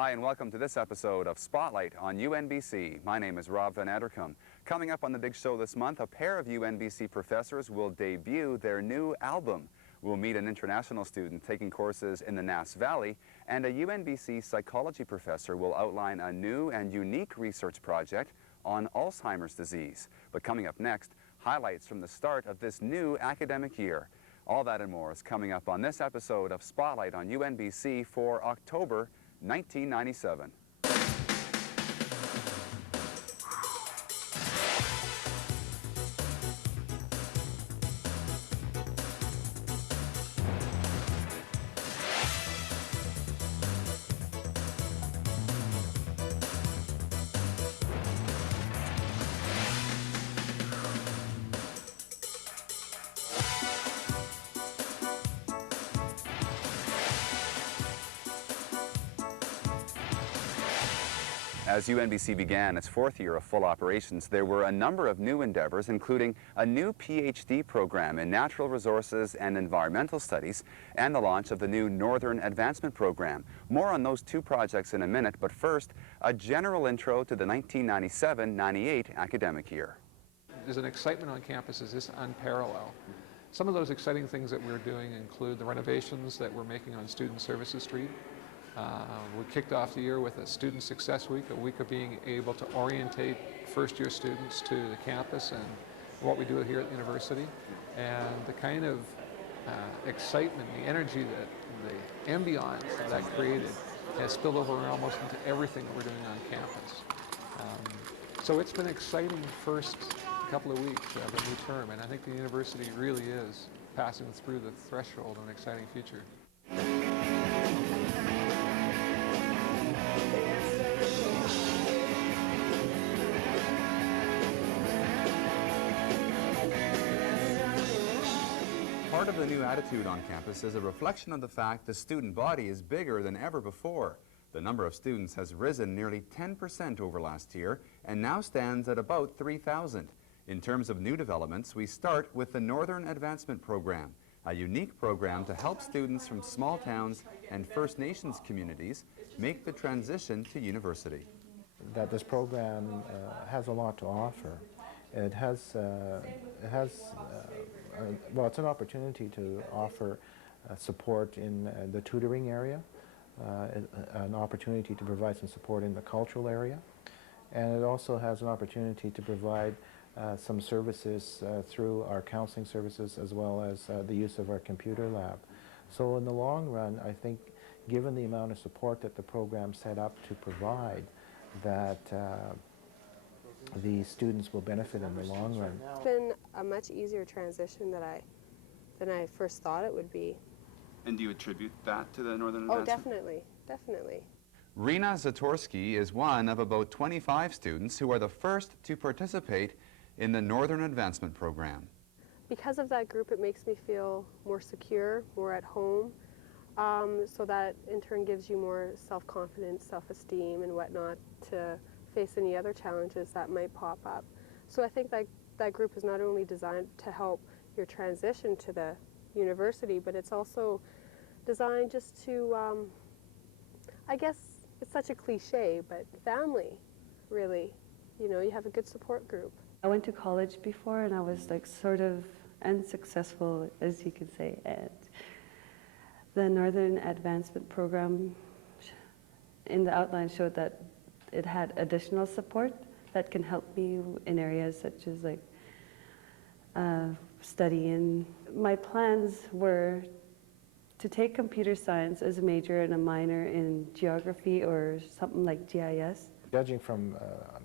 Hi and welcome to this episode of Spotlight on UNBC. My name is Rob Van Addercombe. Coming up on the big show this month, a pair of UNBC professors will debut their new album. We'll meet an international student taking courses in the Nass Valley, and a UNBC psychology professor will outline a new and unique research project on Alzheimer's disease. But coming up next, highlights from the start of this new academic year. All that and more is coming up on this episode of Spotlight on UNBC for October 1997. As UNBC began its fourth year of full operations, there were a number of new endeavors, including a new PhD program in natural resources and environmental studies, and the launch of the new Northern Advancement Program. More on those two projects in a minute, but first, a general intro to the 1997-98 academic year. There's an excitement on campus is this unparalleled. Some of those exciting things that we're doing include the renovations that we're making on Student Services Street. We kicked off the year with a Student Success Week, a week of being able to orientate first-year students to the campus and what we do here at the university. And the kind of excitement, the energy, the ambiance that created has spilled over almost into everything that we're doing on campus. So it's been an exciting first couple of weeks of a new term, and I think the university really is passing through the threshold of an exciting future. Part of the new attitude on campus is a reflection of the fact the student body is bigger than ever before. The number of students has risen nearly 10% over last year and now stands at about 3,000. In terms of new developments, we start with the Northern Advancement Program, a unique program to help students from small towns and First Nations communities make the transition to university. That this program has a lot to offer. Well, it's an opportunity to offer support in the tutoring area, an opportunity to provide some support in the cultural area, and it also has an opportunity to provide some services through our counseling services as well as the use of our computer lab. So in the long run, I think given the amount of support that the program set up to provide, that the students will benefit in the long run. It's been a much easier transition than I first thought it would be. And do you attribute that to the Northern Oh, Advancement? definitely. Rena Zatorsky is one of about 25 students who are the first to participate in the Northern Advancement Program. Because of that group, it makes me feel more secure, more at home, so that in turn gives you more self-confidence, self-esteem and whatnot to face any other challenges that might pop up. So I think that group is not only designed to help your transition to the university, but it's also designed just to, I guess it's such a cliche, but family, really. You know, you have a good support group. I went to college before and I was like sort of unsuccessful, as you could say, and the Northern Advancement Program in the outline showed that it had additional support that can help me in areas such as like studying. My plans were to take computer science as a major and a minor in geography or something like GIS. Judging from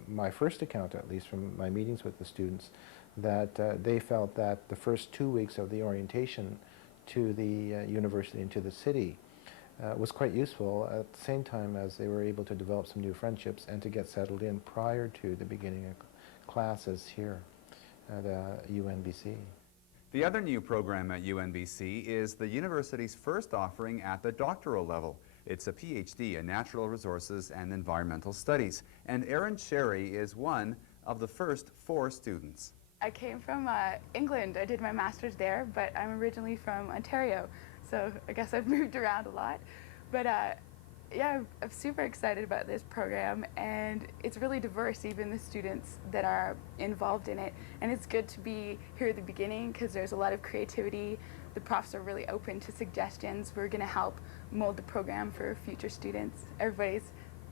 my first account, at least from my meetings with the students, that they felt that the first 2 weeks of the orientation to the university and to the city was quite useful at the same time as they were able to develop some new friendships and to get settled in prior to the beginning of classes here at UNBC. The other new program at UNBC is the university's first offering at the doctoral level. It's a PhD in Natural Resources and Environmental Studies, and Erin Sherry is one of the first 4 students. I came from England. I did my master's there, but I'm originally from Ontario, so I guess I've moved around a lot. But Yeah, I'm super excited about this program, and it's really diverse, even the students that are involved in it. And it's good to be here at the beginning because there's a lot of creativity. The profs are really open to suggestions. We're going to help mold the program for future students. Everybody's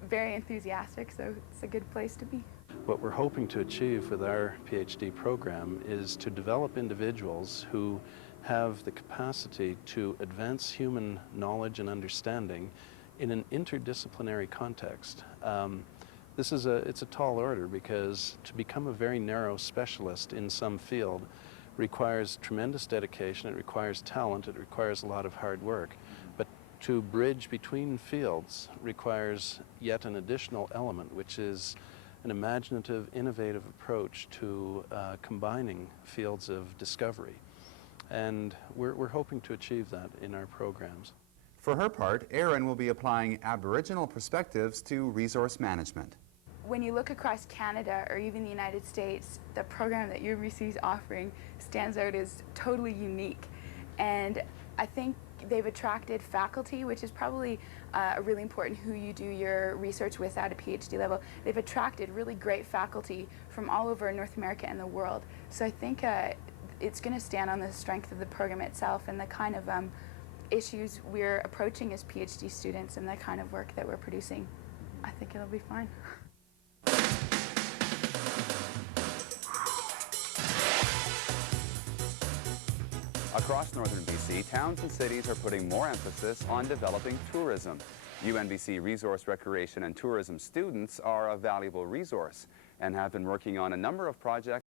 very enthusiastic, so it's a good place to be. What we're hoping to achieve with our PhD program is to develop individuals who have the capacity to advance human knowledge and understanding in an interdisciplinary context. It's a tall order because to become a very narrow specialist in some field requires tremendous dedication, it requires talent, it requires a lot of hard work. But to bridge between fields requires yet an additional element, which is an imaginative, innovative approach to combining fields of discovery. And we're hoping to achieve that in our programs. For her part, Erin will be applying Aboriginal perspectives to resource management. When you look across Canada or even the United States, the program that UNBC is offering stands out as totally unique. And I think they've attracted faculty, which is probably really important who you do your research with at a PhD level. They've attracted really great faculty from all over North America and the world. So I think it's going to stand on the strength of the program itself and the kind of issues we're approaching as PhD students and the kind of work that we're producing. I think it'll be fine. Across northern BC, towns and cities are putting more emphasis on developing tourism. UNBC Resource Recreation and Tourism students are a valuable resource and have been working on a number of projects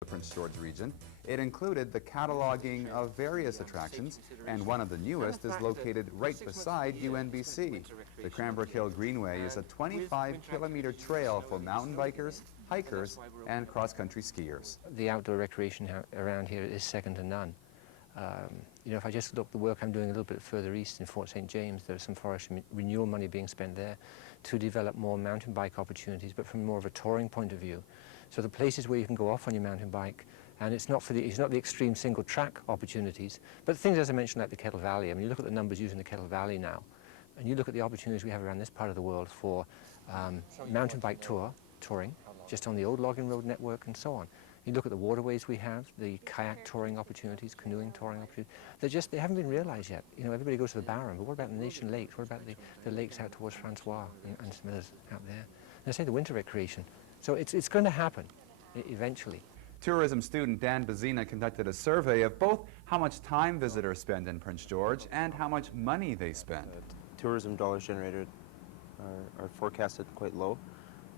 the Prince George region. It included the cataloging of various attractions, and one of the newest is located right beside UNBC. The Cranbrook Hill Greenway is a 25-kilometer trail for mountain bikers, hikers, and cross-country skiers. The outdoor recreation around here is second to none. You know, if I just look at the work I'm doing a little bit further east in Fort St. James, there's some forest renewal money being spent there to develop more mountain bike opportunities, but from more of a touring point of view. So the places where you can go off on your mountain bike, and it's not the extreme single track opportunities, but things as I mentioned like the Kettle Valley. I mean, you look at the numbers using the Kettle Valley now, and you look at the opportunities we have around this part of the world for mountain bike touring, just on the old logging road network and so on. You look at the waterways we have, the kayak touring opportunities, canoeing touring opportunities. They haven't been realized yet. You know, everybody goes to the Barron, but what about the Nation Lakes? What about the lakes out towards Francois and some others out there? And I say the winter recreation. So it's going to happen eventually. Tourism student Dan Byzyna conducted a survey of both how much time visitors spend in Prince George and how much money they spend. Tourism dollars generated are forecasted quite low.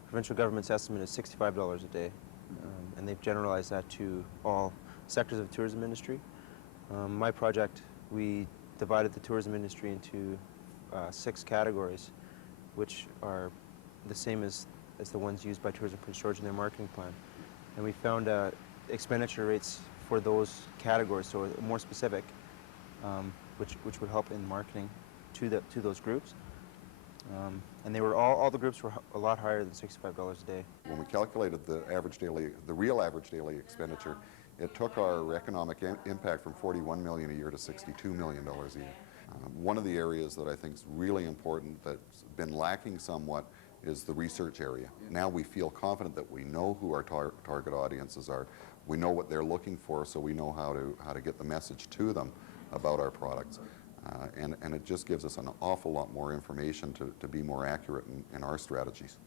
Provincial government's estimate is $65 a day, and they've generalized that to all sectors of the tourism industry. My project, we divided the tourism industry into 6 categories, which are the same as the ones used by Tourism Prince George in their marketing plan. And we found expenditure rates for those categories, so more specific, which would help in marketing to those groups. And they were all the groups were a lot higher than $65 a day. When we calculated the real average daily expenditure, it took our economic impact from $41 million a year to $62 million a year. One of the areas that I think is really important that's been lacking somewhat is the research area. Now we feel confident that we know who our target audiences are, we know what they're looking for, so we know how to get the message to them about our products. And it just gives us an awful lot more information to be more accurate in our strategies.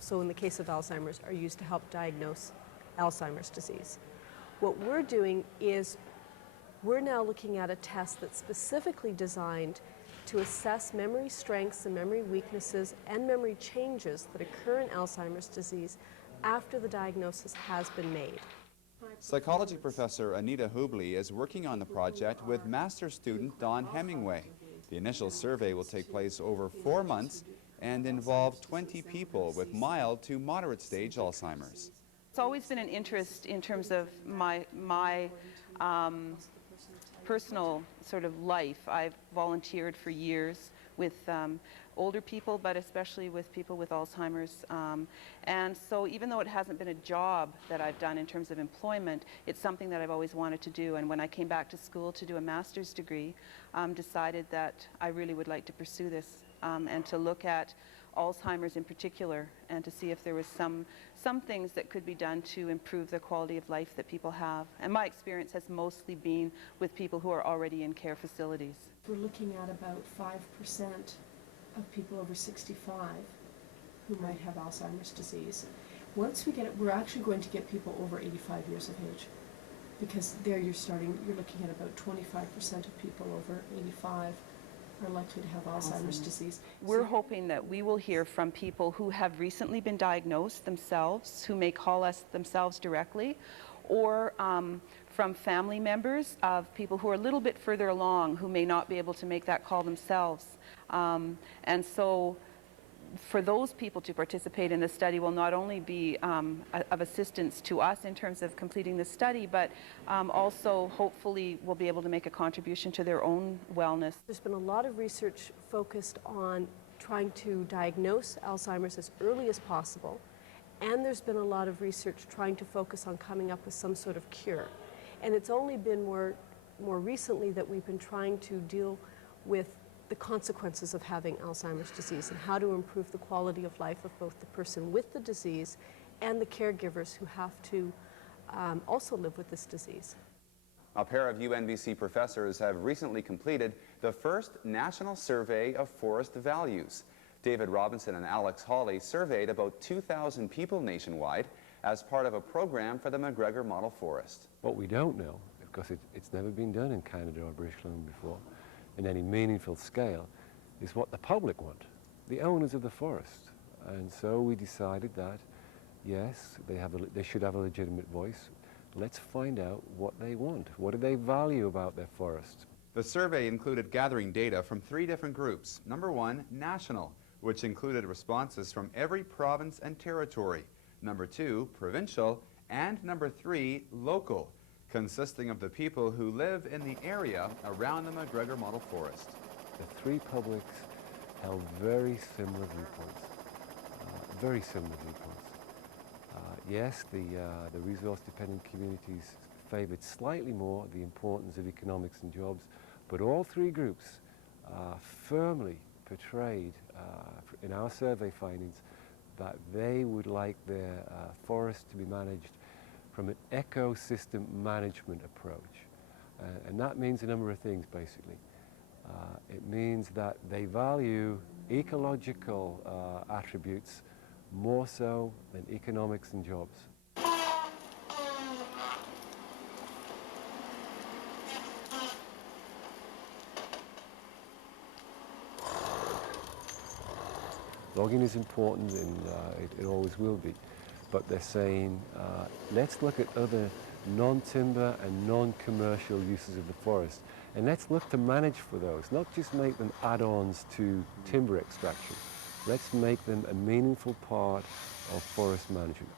So in the case of Alzheimer's, are used to help diagnose Alzheimer's disease. What we're doing is we're now looking at a test that's specifically designed to assess memory strengths and memory weaknesses and memory changes that occur in Alzheimer's disease after the diagnosis has been made. Psychology professor Anita Hubley is working on the project with master's student Don Hemingway. The initial survey will take place over 4 months and involve 20 people with mild to moderate stage Alzheimer's. It's always been an interest in terms of my personal sort of life. I've volunteered for years with older people, but especially with people with Alzheimer's. And so even though it hasn't been a job that I've done in terms of employment, it's something that I've always wanted to do. And when I came back to school to do a master's degree, decided that I really would like to pursue this and to look at Alzheimer's in particular, and to see if there was some things that could be done to improve the quality of life that people have. And my experience has mostly been with people who are already in care facilities. We're looking at about 5% of people over 65 who might have Alzheimer's disease. Once we get it, we're actually going to get people over 85 years of age, because there you're looking at about 25% of people over 85 are likely to have Alzheimer's disease. We're hoping that we will hear from people who have recently been diagnosed themselves, who may call us themselves directly, or from family members of people who are a little bit further along who may not be able to make that call themselves. And so for those people to participate in the study will not only be of assistance to us in terms of completing the study, but also hopefully will be able to make a contribution to their own wellness. There's been a lot of research focused on trying to diagnose Alzheimer's as early as possible, and there's been a lot of research trying to focus on coming up with some sort of cure. And it's only been more recently that we've been trying to deal with the consequences of having Alzheimer's disease and how to improve the quality of life of both the person with the disease and the caregivers who have to also live with this disease. A pair of UNBC professors have recently completed the first national survey of forest values. David Robinson and Alex Hawley surveyed about 2,000 people nationwide as part of a program for the MacGregor Model Forest. What we don't know, because it's never been done in Canada or British Columbia before, in any meaningful scale, is what the public want, the owners of the forest. And so we decided that, yes, they should have a legitimate voice. Let's find out what they want. What do they value about their forest? The survey included gathering data from 3 different groups. Number 1, national, which included responses from every province and territory. Number 2, provincial, and number 3, local, consisting of the people who live in the area around the MacGregor Model Forest. The 3 publics held very similar viewpoints, yes, the resource-dependent communities favoured slightly more the importance of economics and jobs, but all 3 groups firmly portrayed in our survey findings that they would like their forests to be managed from an ecosystem management approach. And that means a number of things, basically. It means that they value ecological attributes more so than economics and jobs. Logging is important, and it always will be. But they're saying, let's look at other non-timber and non-commercial uses of the forest. And let's look to manage for those, not just make them add-ons to timber extraction. Let's make them a meaningful part of forest management.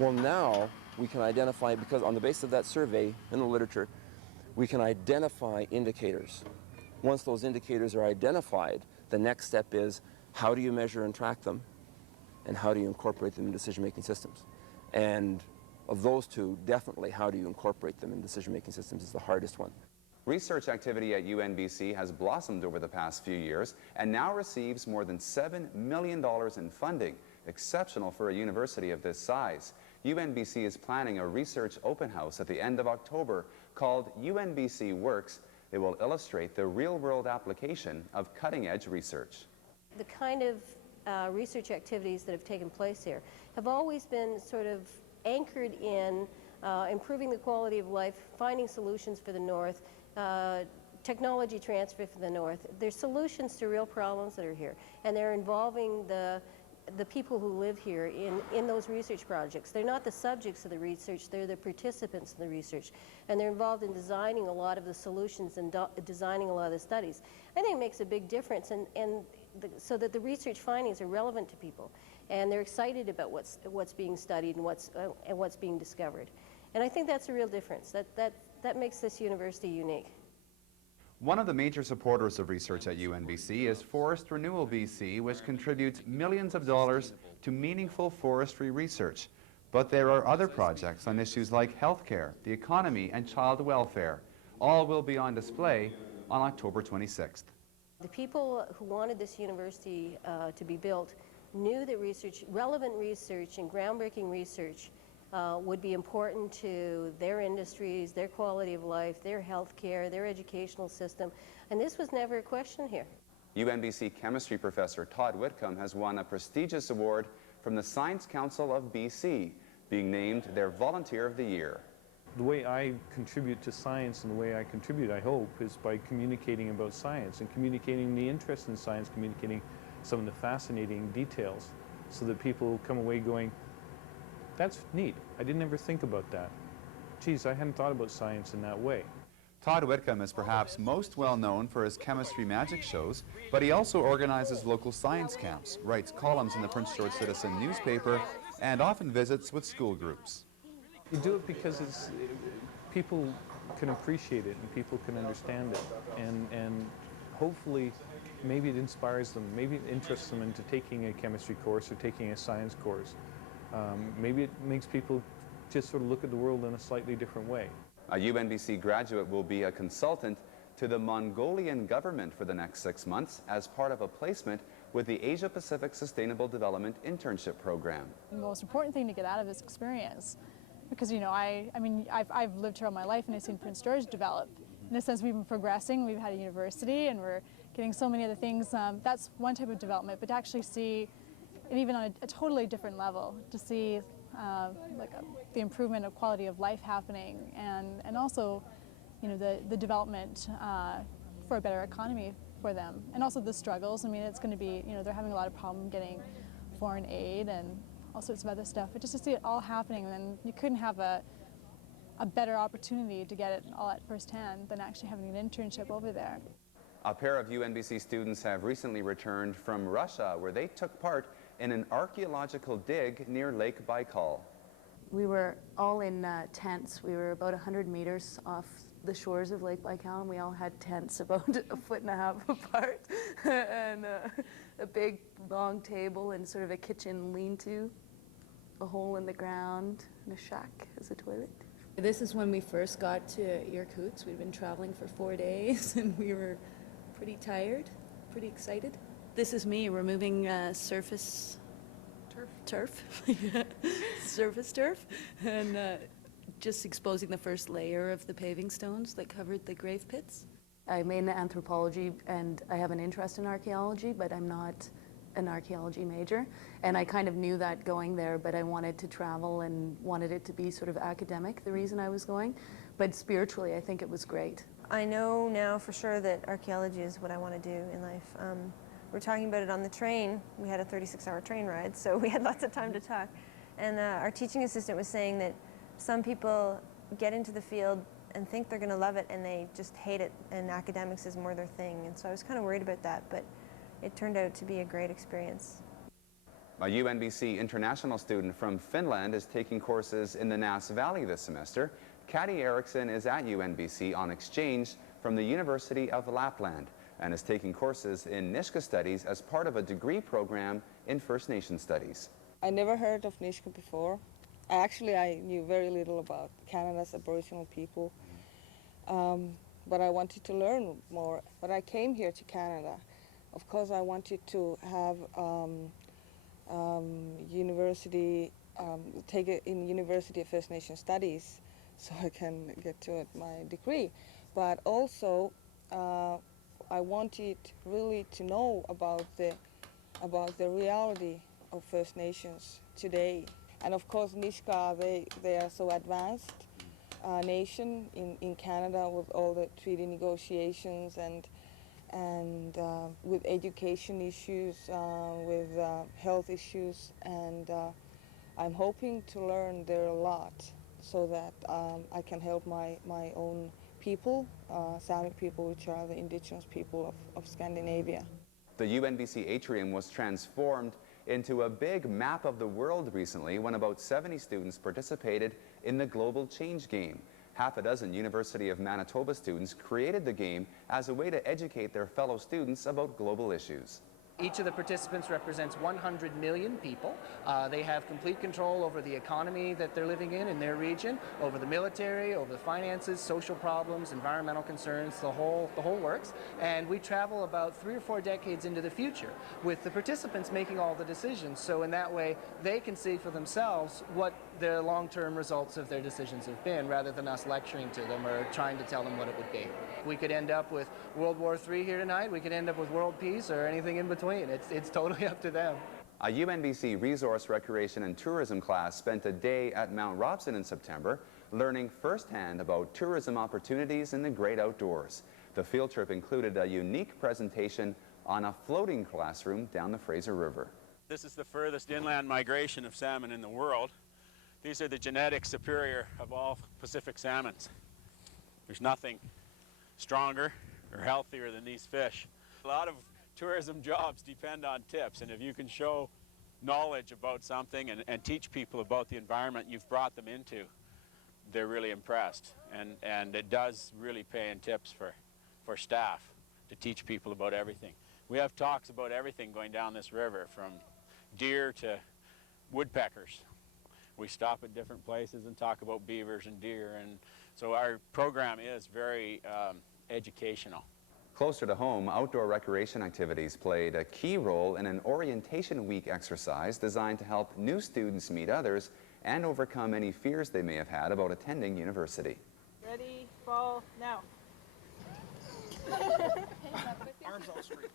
Well, now we can identify, because on the basis of that survey in the literature, we can identify indicators. Once those indicators are identified, the next step is how do you measure and track them, and how do you incorporate them in decision-making systems? And of those 2, definitely how do you incorporate them in decision-making systems is the hardest one. Research activity at UNBC has blossomed over the past few years and now receives more than $7 million in funding, exceptional for a university of this size. UNBC is planning a research open house at the end of October called UNBC Works. It will illustrate the real-world application of cutting-edge research. The kind of research activities that have taken place here have always been sort of anchored in improving the quality of life, finding solutions for the North, technology transfer for the North. There's solutions to real problems that are here, and they're involving the people who live here in those research projects. They're not the subjects of the research, they're the participants in the research. And they're involved in designing a lot of the solutions and designing a lot of the studies. I think it makes a big difference, so that the research findings are relevant to people. And they're excited about what's being studied and what's being discovered. And I think that's a real difference. That makes this university unique. One of the major supporters of research at UNBC is Forest Renewal BC, which contributes millions of dollars to meaningful forestry research. But there are other projects on issues like healthcare, the economy, and child welfare. All will be on display on October 26th. The people who wanted this university to be built knew that relevant research and groundbreaking research would be important to their industries, their quality of life, their health care, their educational system, and this was never a question here. UNBC Chemistry professor Todd Whitcombe has won a prestigious award from the Science Council of BC, being named their Volunteer of the Year. The way I contribute to science and the way I contribute, I hope, is by communicating about science and communicating the interest in science, communicating some of the fascinating details so that people come away going, that's neat. I didn't ever think about that. Geez, I hadn't thought about science in that way. Todd Whitcombe is perhaps most well known for his chemistry magic shows, but he also organizes local science camps, writes columns in the Prince George Citizen newspaper, and often visits with school groups. You do it because people can appreciate it and people can understand it, and hopefully maybe it inspires them, maybe it interests them into taking a chemistry course or taking a science course. Maybe it makes people just sort of look at the world in a slightly different way. A UNBC graduate will be a consultant to the Mongolian government for the next 6 months as part of a placement with the Asia Pacific Sustainable Development Internship Program. The most important thing to get out of this experience, because I've lived here all my life and I've seen Prince George develop. In a sense, we've been progressing, we've had a university and we're getting so many other things. That's one type of development, but to actually see, and even on a totally different level, to see the improvement of quality of life happening, and also, the development for a better economy for them, and also the struggles. I mean, it's going to be, they're having a lot of problem getting foreign aid and all sorts of other stuff. But just to see it all happening, then you couldn't have a better opportunity to get it all at first hand than actually having an internship over there. A pair of UNBC students have recently returned from Russia, where they took part in an archaeological dig near Lake Baikal. We were all in tents. We were about 100 meters off the shores of Lake Baikal, and we all had tents about 1.5 feet apart, and a big long table and sort of a kitchen lean-to, a hole in the ground, and a shack as a toilet. This is when we first got to Irkutsk. We'd been traveling for 4 days, and we were pretty tired, pretty excited. This is me removing surface turf, surface turf, and just exposing the first layer of the paving stones that covered the grave pits. I'm in anthropology and I have an interest in archaeology, but I'm not an archaeology major. And I kind of knew that going there, but I wanted to travel and wanted it to be sort of academic, the reason I was going. But spiritually, I think it was great. I know now for sure that archaeology is what I want to do in life. We're talking about it on the train. We had a 36-hour train ride, so we had lots of time to talk. And our teaching assistant was saying that some people get into the field and think they're going to love it, and they just hate it, and academics is more their thing. And so I was kind of worried about that, but it turned out to be a great experience. A UNBC international student from Finland is taking courses in the Nass Valley this semester. Kati Eriksen is at UNBC on exchange from the University of Lapland and is taking courses in Nisga'a Studies as part of a degree program in First Nations Studies. I never heard of Nisga'a before. I knew very little about Canada's Aboriginal people. but I wanted to learn more. But I came here to Canada. Of course, I wanted to have university, take it in University of First Nations Studies, so I can get to my degree. But also, I wanted really to know about the reality of First Nations today. And of course, Nisga'a, they are so advanced nation in Canada with all the treaty negotiations and with education issues, with health issues, and I'm hoping to learn there a lot so that I can help my own people, Sami people, which are the indigenous people of Scandinavia. The UNBC atrium was transformed into a big map of the world recently when about 70 students participated in the Global Change Game. Half a dozen University of Manitoba students created the game as a way to educate their fellow students about global issues. Each of the participants represents 100 million people. They have complete control over the economy that they're living in their region, over the military, over the finances, social problems, environmental concerns, the whole works. And we travel about 3 or 4 decades into the future with the participants making all the decisions. So in that way, they can see for themselves what the long-term results of their decisions have been, rather than us lecturing to them or trying to tell them what it would be. We could end up with World War III here tonight, we could end up with world peace or anything in between. It's totally up to them. A UNBC Resource, Recreation and Tourism class spent a day at Mount Robson in September, learning firsthand about tourism opportunities in the great outdoors. The field trip included a unique presentation on a floating classroom down the Fraser River. This is the furthest inland migration of salmon in the world. These are the genetic superior of all Pacific salmons. There's nothing stronger or healthier than these fish. A lot of tourism jobs depend on tips, and if you can show knowledge about something and teach people about the environment you've brought them into, they're really impressed. And it does really pay in tips for staff to teach people about everything. We have talks about everything going down this river, from deer to woodpeckers. We stop at different places and talk about beavers and deer, and so our program is very educational. Closer to home, outdoor recreation activities played a key role in an orientation week exercise designed to help new students meet others and overcome any fears they may have had about attending university. Ready, fall, now. Arms all straight.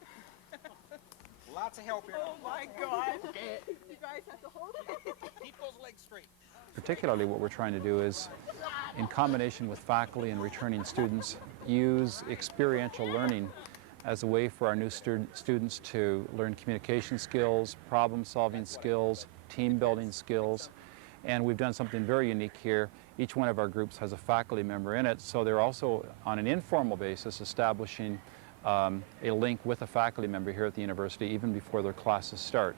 Lots of help here. Oh my God. You guys have to hold it. Keep those legs straight. Particularly what we're trying to do is, in combination with faculty and returning students, use experiential learning as a way for our new students to learn communication skills, problem-solving skills, team-building skills. And we've done something very unique here. Each one of our groups has a faculty member in it, so they're also, on an informal basis, establishing a link with a faculty member here at the university even before their classes start.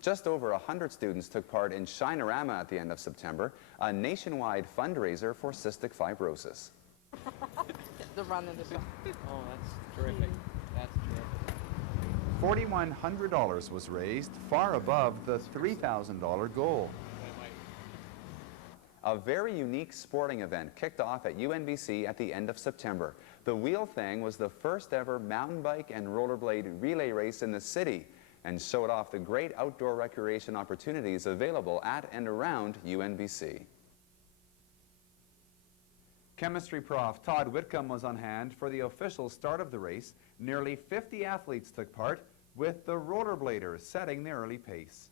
Just over 100 students took part in Shine-a-rama at the end of September, a nationwide fundraiser for cystic fibrosis. The run in the sun. Oh, that's terrific. That's terrific. $4,100 was raised, far above the $3,000 goal. A very unique sporting event kicked off at UNBC at the end of September. The Wheel Thang was the first ever mountain bike and rollerblade relay race in the city and showed off the great outdoor recreation opportunities available at and around UNBC. Chemistry prof Todd Whitcombe was on hand for the official start of the race. Nearly 50 athletes took part, with the rollerbladers setting the early pace.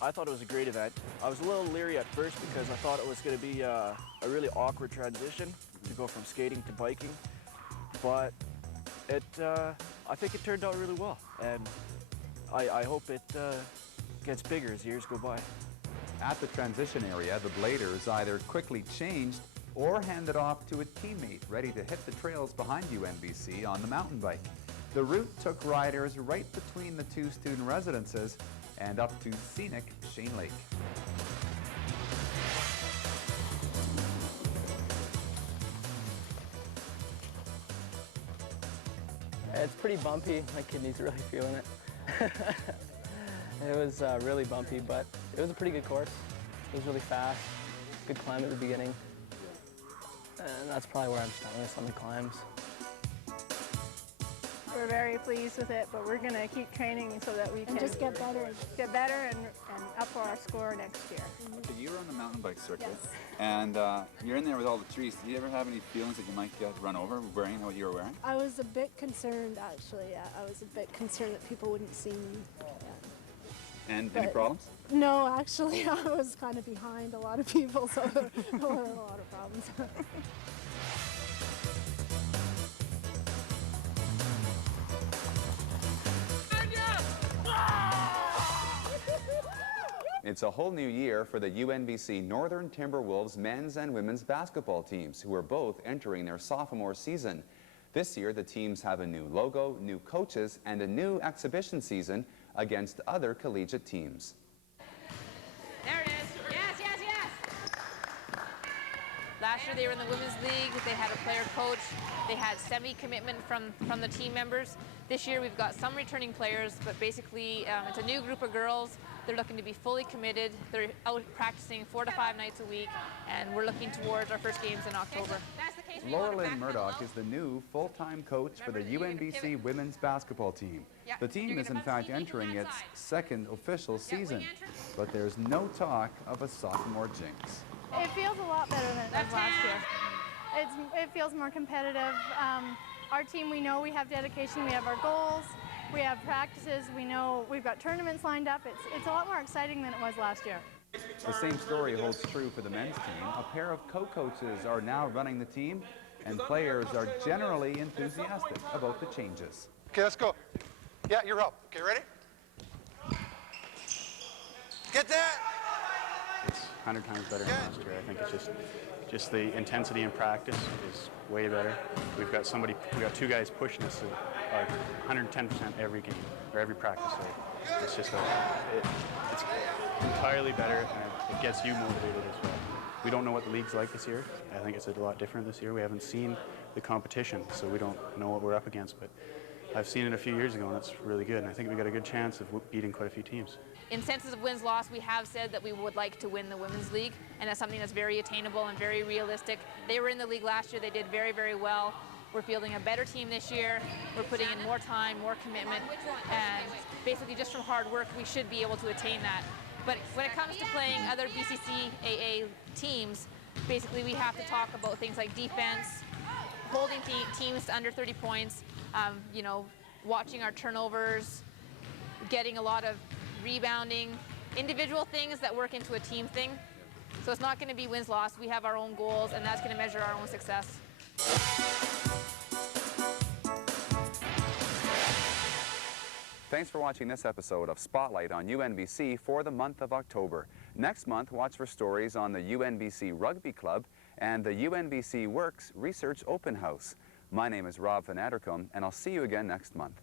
I thought it was a great event. I was a little leery at first because I thought it was going to be a really awkward transition to go from skating to biking, but I think it turned out really well, and I hope it gets bigger as years go by. At the transition area, the bladers either quickly changed or handed off to a teammate ready to hit the trails behind UNBC on the mountain bike. The route took riders right between the two student residences and up to scenic Shane Lake. It's pretty bumpy. My kidney's really feeling it. It was really bumpy, but it was a pretty good course. It was really fast, good climb at the beginning. And that's probably where I'm strongest on the climbs. We're very pleased with it, but we're going to keep training so that we can just get better. Get better and up our score next year. So you were on the mountain bike circuit, Yes. and you're in there with all the trees. Did you ever have any feelings that you might get run over wearing what you were wearing? I was a bit concerned, actually. Yeah, I was a bit concerned that people wouldn't see me. Yeah. And any problems? No, actually, I was kind of behind a lot of people, so there were a lot of problems. It's a whole new year for the UNBC Northern Timberwolves men's and women's basketball teams, who are both entering their sophomore season. This year, the teams have a new logo, new coaches, and a new exhibition season against other collegiate teams. There it is. Yes, yes, yes. Last year they were in the Women's League. They had a player coach. They had semi-commitment from the team members. This year we've got some returning players, but basically it's a new group of girls. They're looking to be fully committed. They're out practicing 4 to 5 nights a week, and we're looking towards our first games in October. Loralyn Murdoch is the new full-time coach for the UNBC women's basketball team. The team is in fact entering its second official season, but there's no talk of a sophomore jinx. It feels a lot better than it did last year. It feels more competitive. Our team, we know we have dedication, we have our goals, we have practices, we know we've got tournaments lined up. It's a lot more exciting than it was last year. The same story holds true for the men's team. A pair of co-coaches are now running the team, and players are generally enthusiastic about the changes. Okay, let's go. Yeah, you're up. Okay, ready? Get that! It's 100 times better than last year. I think it's just the intensity in practice is way better. We've got 2 guys pushing us like 110% every game or every practice. So it's just it's entirely better, and it gets you motivated as well. We don't know what the league's like this year. I think it's a lot different this year. We haven't seen the competition, so we don't know what we're up against. But I've seen it a few years ago, and it's really good. And I think we got a good chance of beating quite a few teams. In senses of wins-loss, we have said that we would like to win the Women's League, and that's something that's very attainable and very realistic. They were in the league last year. They did very, very well. We're fielding a better team this year. We're putting in more time, more commitment, and basically just from hard work, we should be able to attain that. But when it comes to playing other BCCAA teams, basically we have to talk about things like defense, holding teams to under 30 points, you know, watching our turnovers, getting a lot of rebounding, individual things that work into a team thing. So it's not going to be wins-loss. We have our own goals, and that's going to measure our own success. Thanks for watching this episode of Spotlight on UNBC for the month of October. Next month, watch for stories on the UNBC Rugby Club and the UNBC Works Research Open House. My name is Rob Van Addercombe, and I'll see you again next month.